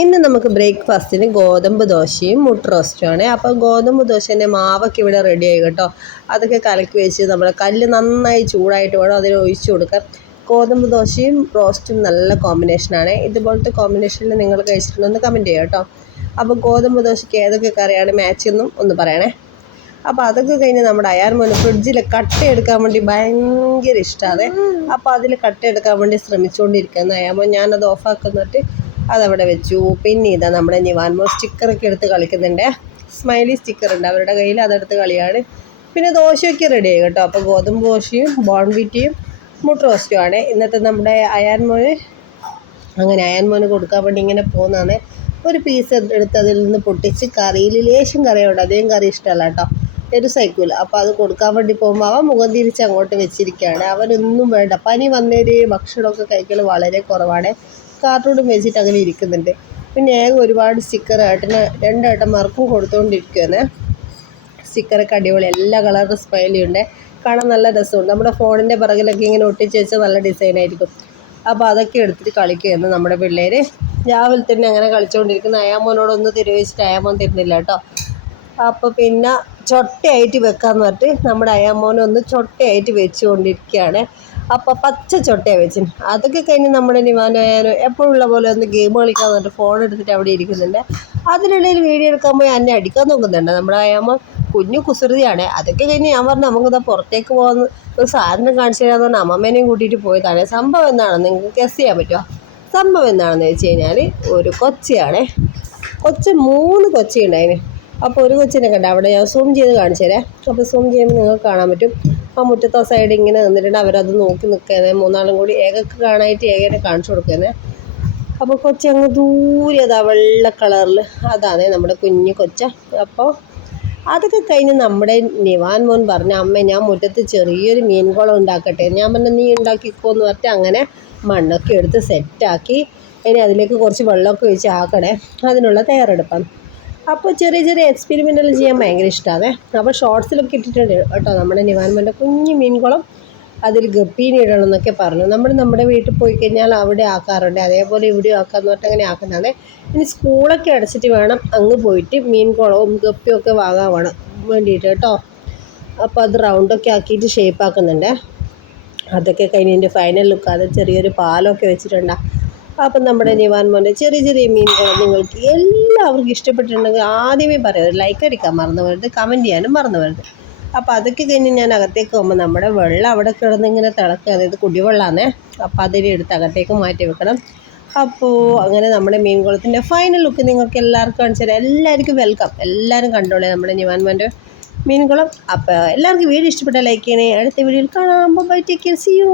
ഇന്ന് നമുക്ക് ബ്രേക്ക്ഫാസ്റ്റിന് ഗോതമ്പ് ദോശയും മുട്ട റോസ്റ്റുമാണ് അപ്പോൾ ഗോതമ്പ് ദോശേന്റെ മാവൊക്കെ ഇവിടെ റെഡി ആയി കേട്ടോ. അതൊക്കെ കലക്കി വെച്ച് നമ്മൾ കല്ല് നന്നായി ചൂടായിട്ട് വേണം അതിൽ ഒഴിച്ചു കൊടുക്കാം ഗോതമ്പ് ദോശയും റോസ്റ്റും നല്ല കോമ്പിനേഷനാണ് ഇതുപോലത്തെ കോമ്പിനേഷനിൽ നിങ്ങൾ കഴിച്ചിട്ടുണ്ടെന്ന് കമന്റ് ചെയ്യാം കേട്ടോ. അപ്പോൾ ഗോതമ്പ് ദോശയ്ക്ക് ഏതൊക്കെ കറിയാണ് മാച്ച് എന്നും ഒന്ന് പറയണേ. അപ്പോൾ അതൊക്കെ കഴിഞ്ഞ് നമ്മുടെ അയാൾ മോന് ഫ്രിഡ്ജിൽ കട്ട എടുക്കാൻ വേണ്ടി ഭയങ്കര ഇഷ്ടമാണ് അപ്പോൾ അതിൽ കട്ട എടുക്കാൻ വേണ്ടി ശ്രമിച്ചുകൊണ്ടിരിക്കുന്ന അയാമോ ഞാനത് ഓഫാക്കുന്നിട്ട് അതവിടെ വെച്ചു. പിന്നെ ഇതാ നമ്മുടെ നിവാൻമോ സ്റ്റിക്കറൊക്കെ എടുത്ത് കളിക്കുന്നുണ്ട്. സ്മൈലി സ്റ്റിക്കർ ഉണ്ട് അവരുടെ കയ്യിൽ അതെടുത്ത് കളിയാണ്. പിന്നെ ദോശയൊക്കെ റെഡി ആയി കേട്ടോ. അപ്പോൾ ഗോതമ്പ് ദോശയും ബോൺവിറ്റിയും മുട്ട റോസ്റ്റും ആണ്. ഇന്നത്തെ നമ്മുടെ അയാൻമോന് അങ്ങനെ അയാൻമോന് കൊടുക്കാൻ വേണ്ടി ഇങ്ങനെ പോകുന്നതാണ്. ഒരു പീസ് എടുത്ത് അതിൽ നിന്ന് പൊട്ടിച്ച് കറിയിൽ ലേശം കറിയുണ്ട് അധികം കറി ഇഷ്ടമല്ല കേട്ടോ. ഒരു സൈക്കിൾ അപ്പോൾ അത് കൊടുക്കാൻ വേണ്ടി പോകുമ്പോൾ അവൻ മുഖം തിരിച്ച് അങ്ങോട്ട് വെച്ചിരിക്കുകയാണ്. അവനൊന്നും വേണ്ട. പനി വന്നേര് ഭക്ഷണമൊക്കെ കഴിക്കൽ വളരെ കുറവാണ്. കാർട്ടൂണും വെച്ചിട്ട് അങ്ങനെ ഇരിക്കുന്നുണ്ട്. പിന്നെ ഏക ഒരുപാട് സ്റ്റിക്കർ ഏട്ടന് രണ്ട് ഏട്ടന്മാർക്കും കൊടുത്തുകൊണ്ടിരിക്കുകയാണ് സ്റ്റിക്കറൊക്കെ അടിപൊളി. എല്ലാ കളറും സ്മൈലും ഉണ്ട്. കാണാൻ നല്ല രസമുണ്ട്. നമ്മുടെ ഫോണിന്റെ പിറകിലൊക്കെ ഇങ്ങനെ ഒട്ടിച്ച് വെച്ചാൽ നല്ല ഡിസൈനായിരിക്കും അപ്പോൾ അതൊക്കെ എടുത്തിട്ട് കളിക്കുകയാണ് നമ്മുടെ പിള്ളേർ രാവിലെ തന്നെ അങ്ങനെ കളിച്ചുകൊണ്ടിരിക്കുന്ന അയാമോനോടൊന്ന് തിരുവച്ചിട്ട് അയാമോൻ തരുന്നില്ല കേട്ടോ. അപ്പോൾ പിന്നെ ചൊട്ടയായിട്ട് വെക്കാമെന്ന് പറഞ്ഞിട്ട് നമ്മുടെ അയാമോനൊന്ന് ചൊട്ടയായിട്ട് വെച്ചുകൊണ്ടിരിക്കുകയാണ്. അപ്പോൾ പച്ച ചൊട്ടയാണ് വെച്ചിന് അതൊക്കെ കഴിഞ്ഞ് നമ്മുടെ എപ്പോഴും എപ്പോഴുള്ള പോലെ ഒന്ന് ഗെയിം കളിക്കാൻ പറഞ്ഞിട്ട് ഫോൺ എടുത്തിട്ട് അവിടെ ഇരിക്കുന്നുണ്ട്. അതിനിടയിൽ വീഡിയോ എടുക്കാൻ പോയി എന്നെ അടിക്കാൻ നോക്കുന്നുണ്ട്. നമ്മുടെ അയാമ കുഞ്ഞു കുസൃതിയാണ്. അതൊക്കെ കഴിഞ്ഞ് ഞാൻ പറഞ്ഞു നമുക്കിതാ പുറത്തേക്ക് പോകുന്ന ഒരു സാധനം കാണിച്ചു തരാമെന്ന് പറഞ്ഞാൽ അമ്മമ്മേനെയും കൂട്ടിയിട്ട് പോയതാണ്. സംഭവം എന്താണെന്ന് നിങ്ങൾക്ക് ഗസ് ചെയ്യാൻ പറ്റുമോ സംഭവം എന്താണെന്ന് വെച്ച് കഴിഞ്ഞാൽ ഒരു കൊച്ചിയാണേ. കൊച്ച് മൂന്ന് കൊച്ചിയുണ്ടായിന് അപ്പോൾ ഒരു കൊച്ചിനെ കണ്ട അവിടെ ഞാൻ സൂം ചെയ്ത് കാണിച്ചു തരാം. അപ്പോൾ സൂം ചെയ്യുമ്പോൾ നിങ്ങൾക്ക് കാണാൻ പറ്റും. ആ മുറ്റത്തെ സൈഡ് ഇങ്ങനെ നിന്നിട്ടുണ്ട്. അവരത് നോക്കി നിൽക്കുന്നത് മൂന്നാളും കൂടി ഏകക്ക് കാണാനായിട്ട് ഏകനെ കാണിച്ചു കൊടുക്കുന്നത് അപ്പോൾ കൊച്ചി അങ്ങ് ദൂരെ അതാ വെള്ള കളറിൽ അതാണ് നമ്മുടെ കുഞ്ഞു കൊച്ച. അപ്പോൾ അതൊക്കെ കഴിഞ്ഞ് നമ്മുടെ നിവാൻ മോൻ പറഞ്ഞു അമ്മ ഞാൻ മുറ്റത്ത് ചെറിയൊരു മീൻകുളം ഉണ്ടാക്കട്ടെ. ഞാൻ പറഞ്ഞു നീ ഉണ്ടാക്കിക്കോ എന്ന് പറഞ്ഞിട്ട് അങ്ങനെ മണ്ണൊക്കെ എടുത്ത് സെറ്റാക്കി ഇനി അതിലേക്ക് കുറച്ച് വെള്ളമൊക്കെ ഒഴിച്ച് ആക്കണേ. അതിനുള്ള തയ്യാറെടുപ്പാണ്. അപ്പോൾ ചെറിയ ചെറിയ എക്സ്പെരിമെന്റുകൾ ചെയ്യാൻ ഭയങ്കര ഇഷ്ടമാണ് അപ്പോൾ ഷോർട്സിലൊക്കെ ഇട്ടിട്ടുണ്ട് കേട്ടോ നമ്മുടെ നിവാൻമന്റെ കുഞ്ഞു മീൻകുളം. അതിൽ ഗപ്പീനെ ഇടണം എന്നൊക്കെ പറഞ്ഞു. നമ്മൾ നമ്മുടെ വീട്ടിൽ പോയി കഴിഞ്ഞാൽ അവിടെ ആക്കാറുണ്ട്. അതേപോലെ ഇവിടെ ആക്കാന്ന് പറഞ്ഞിട്ട് അങ്ങനെ ആക്കുന്നതാണ്. ഇനി സ്കൂളൊക്കെ അടച്ചിട്ട് വേണം അങ്ങ് പോയിട്ട് മീൻകുളവും ഗപ്പിയും ഒക്കെ വാങ്ങാൻ വേണം വേണ്ടിയിട്ട് കേട്ടോ. അപ്പോൾ അത് റൗണ്ടൊക്കെ ആക്കിയിട്ട് ഷേപ്പ് ആക്കുന്നുണ്ട്. അതൊക്കെ കഴിഞ്ഞ് ഫൈനൽ ലുക്ക് അത് ചെറിയൊരു പാലമൊക്കെ വെച്ചിട്ടുണ്ട്. അപ്പം നമ്മുടെ നിവാൻ മോന്റെ ചെറിയ ചെറിയ മീനുകൾ നിങ്ങൾക്ക് എല്ലാവർക്കും ഇഷ്ടപ്പെട്ടിട്ടുണ്ടെങ്കിൽ ആദ്യമേ പറയാം. ലൈക്ക് അടിക്കാൻ മറന്നു വരുത് കമന്റ് ചെയ്യാനും മറന്നു വരുത് അപ്പോൾ അതൊക്കെ കഴിഞ്ഞ് ഞാൻ അകത്തേക്ക് പോകുമ്പോൾ നമ്മുടെ വെള്ളം അവിടെ കിടന്ന് ഇങ്ങനെ അതായത് കുടിവെള്ളമാണേ അപ്പോൾ അതിനെ എടുത്ത് അകത്തേക്ക് മാറ്റി വെക്കണം. അപ്പോൾ അങ്ങനെ നമ്മുടെ മീൻകുളത്തിന്റെ ഫൈനൽ ലുക്ക് നിങ്ങൾക്ക് എല്ലാവർക്കും കാണിച്ചു തരാം. എല്ലാവർക്കും വെൽക്കം എല്ലാവരും കണ്ടോളേ നമ്മുടെ നിവാൻ മോന്റെ മീൻകുളം അപ്പോൾ എല്ലാവർക്കും വീഡിയോ ഇഷ്ടപ്പെട്ട ലൈക്ക് ചെയ്യണേ. അടുത്ത വീഡിയോയിൽ കാണാം. Bye take care see you